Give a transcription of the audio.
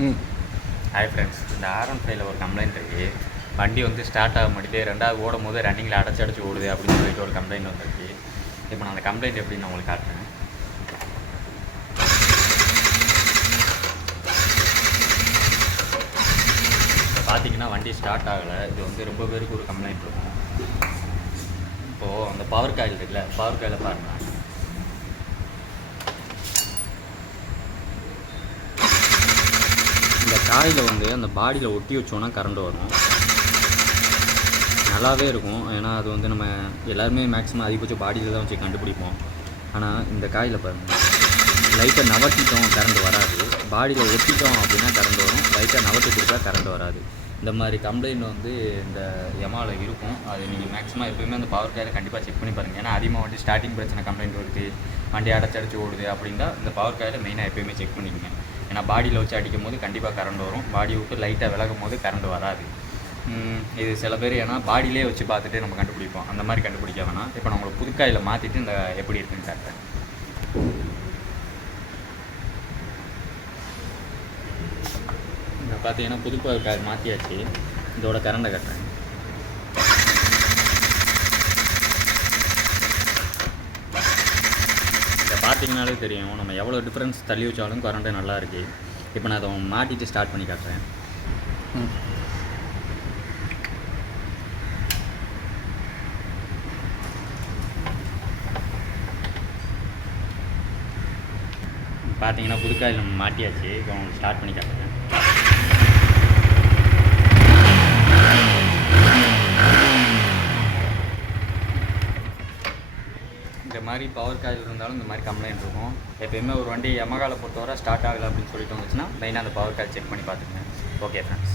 Hi friends, இந்த R15 ஒரு complaint இருக்குது. வண்டி வந்து ஸ்டார்ட் ஆக மாட்டேது, ரெண்டாவது ஓடும் போது ரன்னிங்கில் அடைச்சி ஓடுது அப்படின்னு சொல்லிட்டு ஒரு கம்ப்ளைண்ட் வந்துருக்கு. இப்போ நான் அந்த கம்ப்ளைண்ட் எப்படின்னு நான் உங்களுக்கு காட்டுறேன். இப்போ பார்த்தீங்கன்னா வண்டி ஸ்டார்ட் ஆகலை. இது வந்து ரொம்ப பேருக்கு ஒரு கம்ப்ளைண்ட் இருக்கும். இப்போது அந்த பவர் காயில் இருக்குல்ல, பவர் காயில் பாருங்கள். இந்த காயில் வந்து அந்த பாடியில் ஒட்டி வச்சோன்னா கரண்ட் வரும், நல்லாவே இருக்கும். ஏன்னா அது வந்து நம்ம எல்லாருமே மேக்ஸிமம் அதிகபட்சம் பாடியில் தான் வச்சு கண்டுபிடிப்போம். ஆனால் இந்த காயில் பாருங்கள், லைட்டை நவட்டிட்டோம் கரண்ட் வராது, பாடியில் ஒட்டிட்டோம் அப்படின்னா கரண்ட் வரும், லைட்டை நவட்டி கொடுத்தா கரண்ட் வராது. இந்த மாதிரி கம்ப்ளைண்ட் வந்து இந்த யமாவில் இருக்கும். அது நீங்கள் மேக்ஸிமம் எப்போயுமே அந்த பவர் காயில் கண்டிப்பாக செக் பண்ணி பாருங்கள். ஏன்னா அதிகமாக வண்டி ஸ்டார்டிங் பிரச்சனை கம்ப்ளைண்ட் வருது, வண்டி அடைச்சி ஓடுது அப்படின்னா இந்த பவர் காயில் மெயினாக எப்போயுமே செக் பண்ணிக்கங்க. ஏன்னா பாடியில் வச்சு அடிக்கும் போது கண்டிப்பாக கரண்ட் வரும், பாடி விட்டு லைட்டாக விலகும் போது கரண்ட் வராது. இது சில பேர் ஏன்னா பாடியிலே வச்சு பார்த்துட்டு நம்ம கண்டுபிடிப்போம், அந்த மாதிரி கண்டுபிடிக்க வேணாம். இப்போ நான் உங்களுக்கு புதுக்காயில் மாற்றிட்டு இந்த எப்படி இருக்குன்னு காட்டுறேன். பார்த்தீங்கன்னா புதுக்காயில் மாற்றியாச்சு. இதோட கரண்டை கட்டுறேன். இதை பார்த்தீங்கன்னாலே தெரியும் நம்ம எவ்வளோ டிஃப்ரென்ஸ் தள்ளி வச்சாலும் கரண்ட்டு நல்லா இருக்குது. இப்போ நான் அதை மாட்டிட்டு ஸ்டார்ட் பண்ணி காட்டுறேன். பார்த்தீங்கன்னா புதுக்காயில் நம்ம மாட்டியாச்சு. இப்போ உங்களுக்கு ஸ்டார்ட் பண்ணி காட்டுறேன். இந்த மாதிரி பவர் காயில் இருந்தாலும் இந்த மாதிரி கம்ப்ளைண்ட் இருக்கும். எப்போயுமே ஒரு வண்டி யமகாவில் பொறுத்தவரை ஸ்டார்ட் ஆகலை அப்படின்னு சொல்லிட்டு வந்துச்சுன்னா மெயினாக அந்த பவர் காயில் செக் பண்ணி பார்த்துக்கங்க. Okay friends.